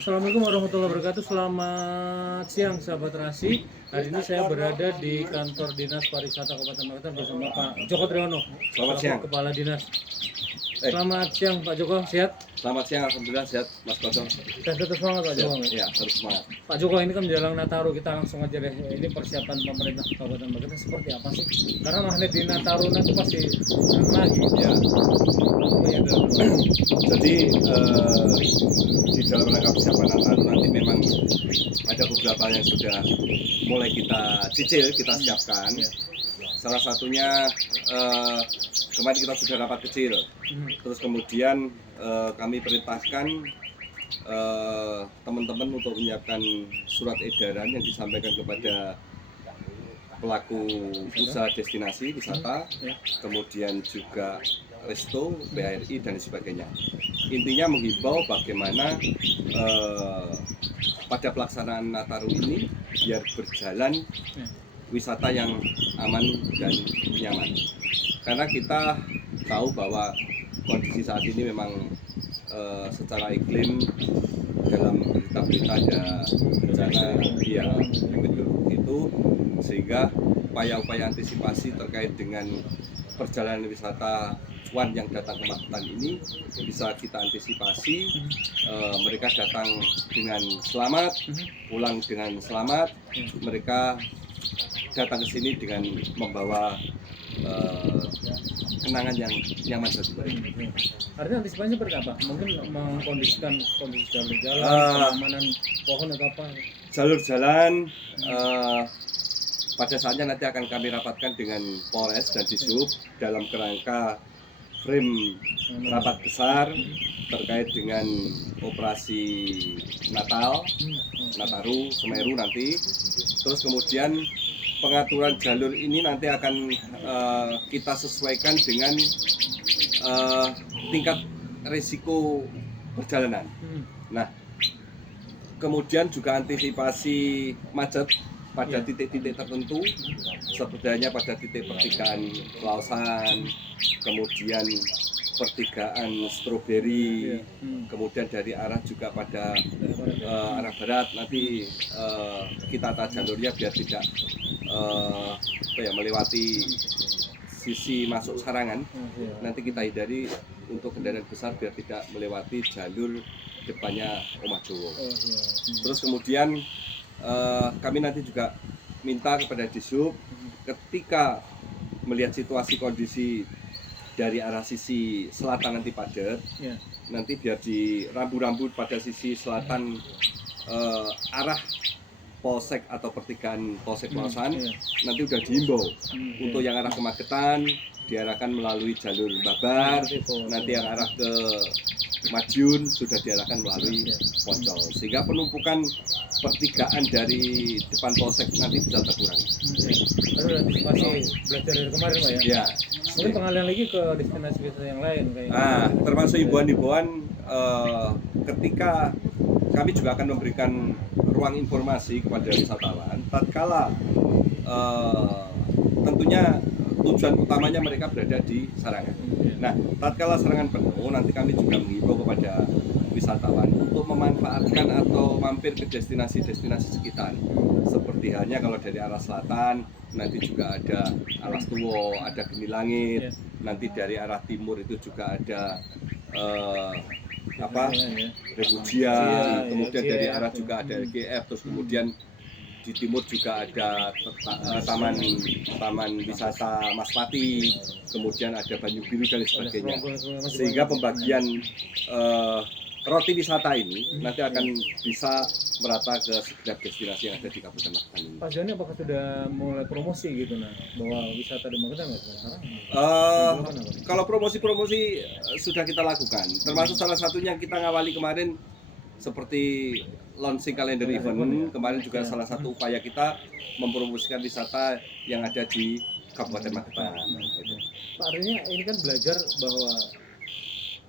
Assalamualaikum warahmatullahi wabarakatuh. Selamat siang sahabat Terasi. Hari ini saya berada di kantor Dinas Pariwisata Kabupaten Magetan bersama Pak Joko Triyono, Selamat siang. Kepala Dinas. Selamat siang Pak Joko, sehat? Selamat siang, alhamdulillah sehat Mas Koco. Saya tetap semangat Pak Joko. Ya, terus semangat. Pak Joko, ini kan menjelang Nataru, kita langsung aja deh. Ini persiapan pemerintah Kabupaten Magetan seperti apa sih? Karena magnet di Nataru nanti pasti kurang lagi. Ya. Jadi di dalam rangka persiapan Nataru nanti memang ada beberapa yang sudah mulai kita cicil, kita siapkan. Salah satunya kemarin kita sudah rapat kecil. Terus kemudian kami perintahkan teman-teman untuk menyiapkan surat edaran yang disampaikan kepada pelaku usaha destinasi wisata, kemudian juga resto, BRI dan sebagainya. Intinya menghimbau bagaimana pada pelaksanaan Nataru ini biar berjalan wisata yang aman dan nyaman. Karena kita tahu bahwa kondisi saat ini memang secara iklim dalam berita-berita ada bencana itu, sehingga upaya-upaya antisipasi terkait dengan perjalanan wisatawan yang datang ke Magetan ini bisa kita antisipasi. Mereka datang dengan selamat, pulang dengan selamat. Mereka datang ke sini dengan membawa kenangan yang nyaman bagi mereka. Artinya antisipasinya seperti apa? Mungkin mengkondisikan kondisi jalan, keamanan pohon atau apa? Jalur jalan pada saatnya nanti akan kami rapatkan dengan Polres dan Dishub dalam kerangka frame rapat besar terkait dengan operasi Nataru Semeru nanti. Terus kemudian pengaturan jalur ini nanti akan kita sesuaikan dengan tingkat risiko perjalanan. Nah, kemudian juga antisipasi macet pada titik-titik tertentu, seperti pada titik pertigaan Lausan, kemudian pertigaan Stroberi, kemudian dari arah juga pada arah barat. Nanti kita tata jalurnya biar tidak melewati sisi masuk Sarangan. Nanti kita hindari untuk kendaraan besar biar tidak melewati jalur depannya Omah Jowo. Terus kemudian kami nanti juga minta kepada Dishub ketika melihat situasi kondisi dari arah sisi selatan nanti padat, nanti biar di rambu-rambu pada sisi selatan arah Polsek atau pertigaan Polsek Lausan nanti udah diimbau untuk yang arah ke Magetan diarahkan melalui jalur Babar, nanti yang arah ke Madiun sudah diarahkan melalui Poncol, sehingga penumpukan pertigaan dari depan Polsek nanti bisa terkurangi. Baru antisipasi belajar dari kemarin Pak ya? Ya. Mungkin pengalihan lagi ke destinasi wisata yang lain kayak. Termasuk himbauan-himbauan ketika kami juga akan memberikan ruang informasi kepada wisatawan tatkala tentunya tujuan utamanya mereka berada di Sarangan. Nah, tatkala Sarangan penuh, nanti kami juga menghimbau kepada wisatawan untuk memanfaatkan atau mampir ke destinasi-destinasi sekitar. Seperti halnya kalau dari arah selatan, nanti juga ada Alas Tuwo, ada Geni Langit. Nanti dari arah timur itu juga ada Refugia, kemudian dari arah juga ada LGF, terus kemudian di timur juga ada taman wisata Maspati, kemudian ada Banyu Biru dan sebagainya. Sehingga pembagian roti wisata ini nanti akan bisa merata ke segenap destinasi yang ada di Kabupaten Magetan ini. Pak Joni apakah sudah mulai promosi gitu bahwa wisata di Magetan sekarang? Kalau promosi sudah kita lakukan, termasuk salah satunya kita ngawali kemarin seperti launching kalender event. Kemarin juga salah satu upaya kita mempromosikan wisata yang ada di Kabupaten Magetan. Pak, artinya ini kan belajar bahwa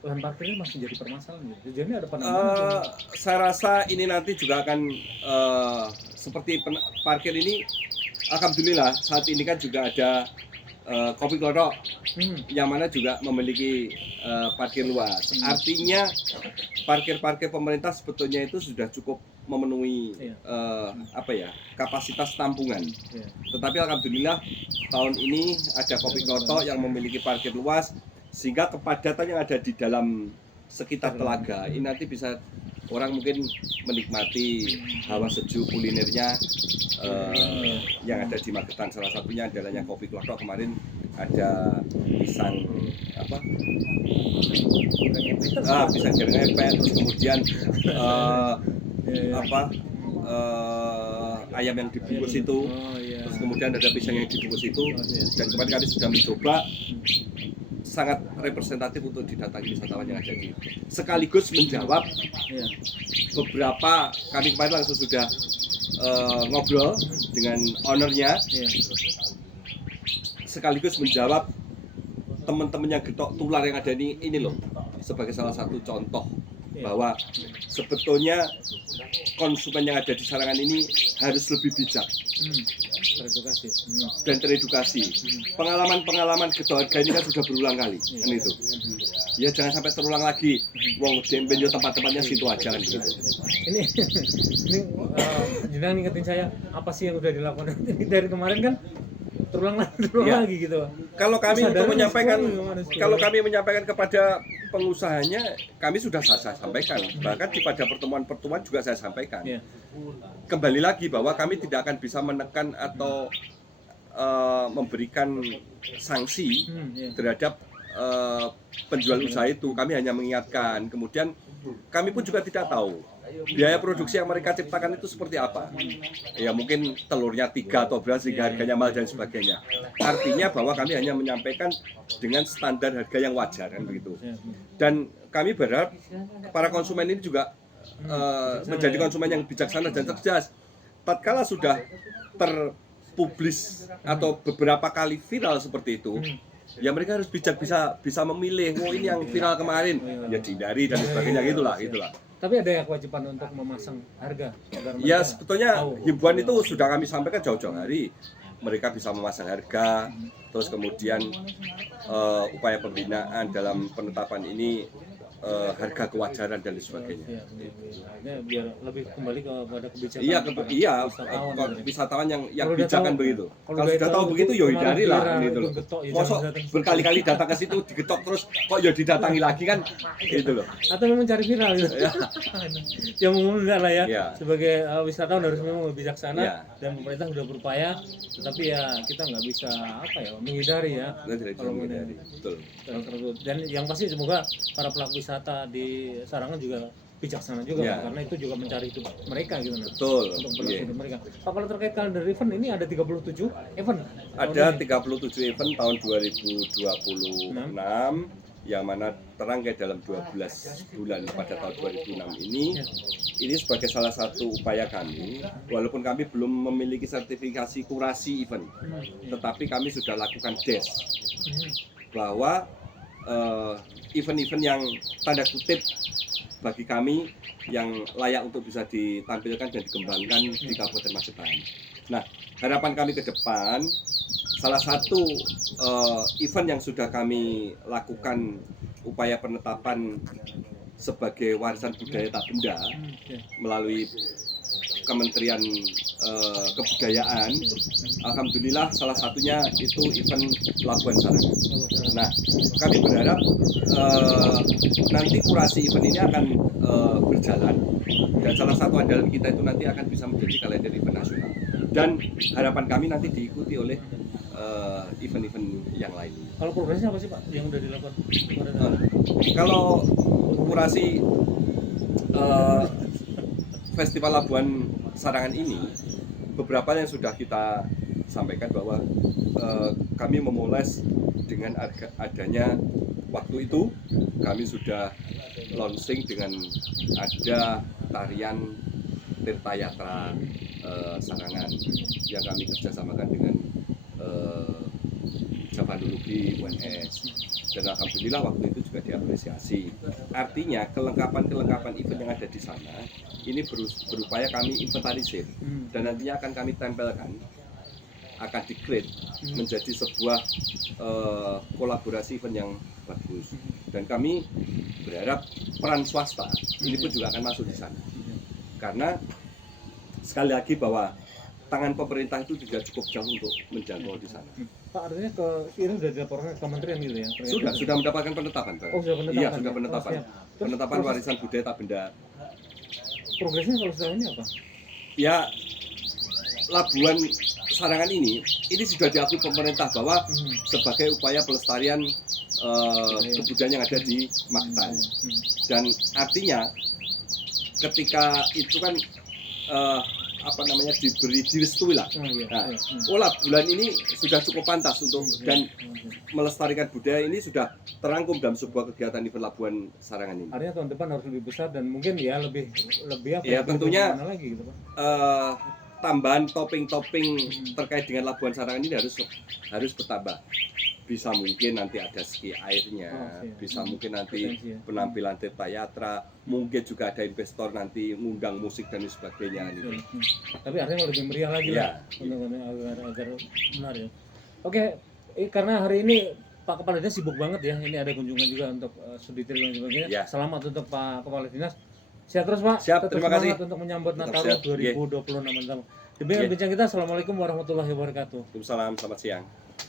lahan parkirnya masih jadi permasalahan. Jadi ada pandangan. Saya rasa ini nanti juga akan seperti parkir ini. Alhamdulillah saat ini kan juga ada Kopi Klothok yang mana juga memiliki parkir luas. Artinya parkir-parkir pemerintah sebetulnya itu sudah cukup memenuhi kapasitas tampungan. Tetapi alhamdulillah tahun ini ada Kopi Klothok yang memiliki parkir luas sehingga kepadatan yang ada di dalam sekitar telaga ini nanti bisa orang mungkin menikmati hawa sejuk kulinernya yang ada di Magetan. Salah satunya adalahnya Kopi Klothok. Kemarin ada pisang pisang goreng epek, terus kemudian ayam yang dibungkus itu, terus kemudian ada pisang yang dibungkus itu, dan kemarin kami sudah mencoba, sangat representatif untuk didatangi wisatawan yang ada di sekaligus menjawab beberapa, kami kemarin langsung sudah ngobrol dengan ownernya, sekaligus menjawab teman-teman yang getok tular yang ada ini loh, sebagai salah satu contoh bahwa sebetulnya konsumen yang ada di Sarangan ini harus lebih bijak dan teredukasi. Pengalaman-pengalaman getok harga ini kan sudah berulang kali, kan itu. Ya jangan sampai terulang lagi. Wong demben yo tempat-tempatnya situ aja kan gitu. Ini jenengan ingetin saya apa sih yang udah dilakukan dari kemarin kan terulang lagi gitu. Kalau kami menyampaikan kepada pengusahanya, kami sudah saya sampaikan. Bahkan pada pertemuan-pertemuan juga saya sampaikan. Kembali lagi bahwa kami tidak akan bisa menekan atau memberikan sanksi terhadap penjual usaha itu. Kami hanya mengingatkan. Kemudian kami pun juga tidak tahu biaya produksi yang mereka ciptakan itu seperti apa. Ya mungkin telurnya 3 atau beras sehingga harganya mahal dan sebagainya. Artinya bahwa kami hanya menyampaikan dengan standar harga yang wajar kan begitu. Dan kami berharap para konsumen ini juga menjadi konsumen yang bijaksana dan cerdas. Tatkala sudah terpublis atau beberapa kali viral seperti itu, ya mereka harus bijak, bisa memilih. Oh ini yang viral kemarin, ya dihindari dan sebagainya gitulah. Tapi ada ya kewajiban untuk memasang harga agar ya sebetulnya himbauan itu sudah kami sampaikan jauh-jauh hari. Mereka bisa memasang harga, terus kemudian upaya pembinaan dalam penetapan ini harga kewajaran dan sebagainya. Biar lebih kembali kepada kebijakan. Wisatawan yang bijak kan begitu. Kalau sudah tahu begitu, ya hindari lah gitu loh. Mosok berkali-kali datang ke situ digetok terus kok ya didatangi lagi kan, gitu loh. Atau memang cari viral gitu. Ya memang enggak lah ya. Sebagai wisatawan harus memang bijaksana dan pemerintah sudah berupaya, tetapi ya kita nggak bisa menghindari ya. Kalau menghindari. Betul. Dan yang pasti semoga para pelaku wisata di Sarangan juga bijaksana juga karena itu juga mencari hidup mereka gitu. Betul. Untuk berlaku hidup mereka. Pak, kalau terkait kalender event ini ada 37 event. Ada 37 event tahun 2026 yang mana terangkai dalam 12 bulan pada tahun 2006 ini. Ini sebagai salah satu upaya kami, walaupun kami belum memiliki sertifikasi kurasi event, tetapi kami sudah lakukan DES bahwa event-event yang tanda kutip bagi kami yang layak untuk bisa ditampilkan dan dikembangkan di Kabupaten Magetan. Nah, harapan kami ke depan, salah satu event yang sudah kami lakukan upaya penetapan sebagai warisan budaya tak benda melalui Kementerian Kebudayaan, alhamdulillah salah satunya itu event Pelabuhan Sarangan. Nah, kami berharap nanti kurasi event ini akan berjalan dan salah satu andalan kita itu nanti akan bisa menjadi kalender event nasional. Dan harapan kami nanti diikuti oleh event-event yang lain. Kalau progresnya apa sih Pak yang udah dilakukan? Kalau kurasi Festival Labuan Sarangan ini, beberapa yang sudah kita sampaikan bahwa kami memulai dengan adanya waktu itu kami sudah launching dengan ada tarian Tirtayatra Sarangan yang kami kerjasamakan dengan Javanologi UNS, dan alhamdulillah waktu itu juga diapresiasi. Artinya kelengkapan event yang ada di sana ini berupaya kami inventarisir dan nantinya akan kami tempelkan akan di-create menjadi sebuah kolaborasi event yang bagus. Dan kami berharap peran swasta ini pun juga akan masuk di sana. Karena sekali lagi bahwa tangan pemerintah itu tidak cukup jauh untuk menjangkau di sana. Pak, artinya ini sudah dilaporkan ke kementerian gitu ya? Sudah mendapatkan penetapan, Pak. Oh, sudah penetapan. Iya, sudah penetapan. Oh, penetapan warisan budaya tak benda. Progresnya kalau sejauh ini apa? Ya, Labuan Sarangan ini sudah diakui pemerintah bahwa sebagai upaya pelestarian kebudayaan yang ada di Magetan. Dan artinya ketika itu kan diberi direstui lah. Labuan ini sudah cukup pantas untuk dan melestarikan budaya ini sudah terangkum dalam sebuah kegiatan event Labuan Sarangan ini. Artinya tahun depan harus lebih besar dan mungkin ya lebih apa? Ya tentunya lagi gitu, Pak. Tambahan topping-topping terkait dengan Labuan Sarangan ini harus bertambah. Bisa mungkin nanti ada ski airnya, bisa mungkin nanti penampilan Tirta Yatra, mungkin juga ada investor nanti ngundang musik dan sebagainya. Gitu. Tapi artinya lebih meriah lagi lah, agar benar ya. Oke, karena hari ini Pak Kepala Dinas sibuk banget ya, ini ada kunjungan juga untuk studi dan sebagainya. Ya. Selamat untuk Pak Kepala Dinas. Siap terus Pak. Siap, terima kasih untuk menyambut Nataru 2026 mendatang. Demikian bincang kita. Assalamualaikum warahmatullahi wabarakatuh. Waalaikumsalam, selamat siang.